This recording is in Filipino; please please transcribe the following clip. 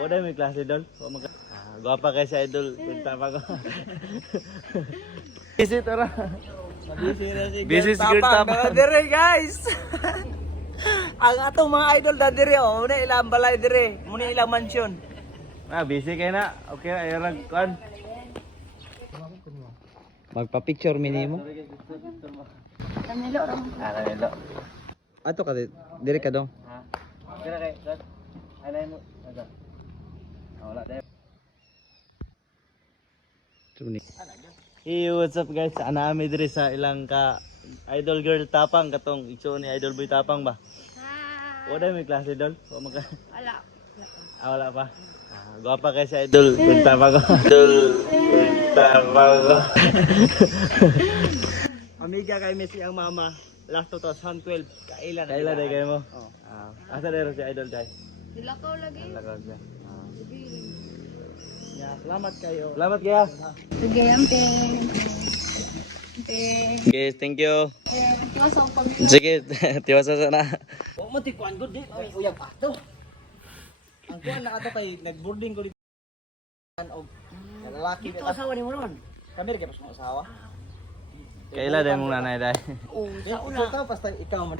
Wala may klase idol. Gwapa kay si idol. Punta pa ko. Visit ora. Busy si Girl Tapang. Dire guys. Ang atong mga idol da dire oh, muna ilang balay dire, muna ilang mansion. Busy kay na. Okay na irag kan. Magpa-picture minimo. Kanilo ram. Kanilo. Ato ka dire ka dong. Kira kay kan. Anay mo. Ada. Wala dai. Hey, what's up guys? Ana ami dire sa ilang ka Idol Girl Tapang katong igsoon ni Idol Boy Tapang ba? Wala may klase idol. Wala. Wala pa. Gwapa kay si Idol Boy Tapang. Idol Boy Tapang. Amiga kay Messi ang mama. Last 2012 kailan Kailan day kayo mo? Oh. Asa dero si Idol guys? Dilakaw lagi. Lakaw siya. Yeah, salamat kayo. Salamat kaya. Sige, amping. Guys, thank you. Tiwasong pamilya. Sige, tiwasa sana. Wa mo ti kuan gud di ay uyab ato. Ang kuan na ato kay nag-boarding ko dito og lalaki Ito asawa ni mo ron. Kami rin kay pas mo asawa. Kailan day mong nanay day? Oh, Sa una basta ikaw man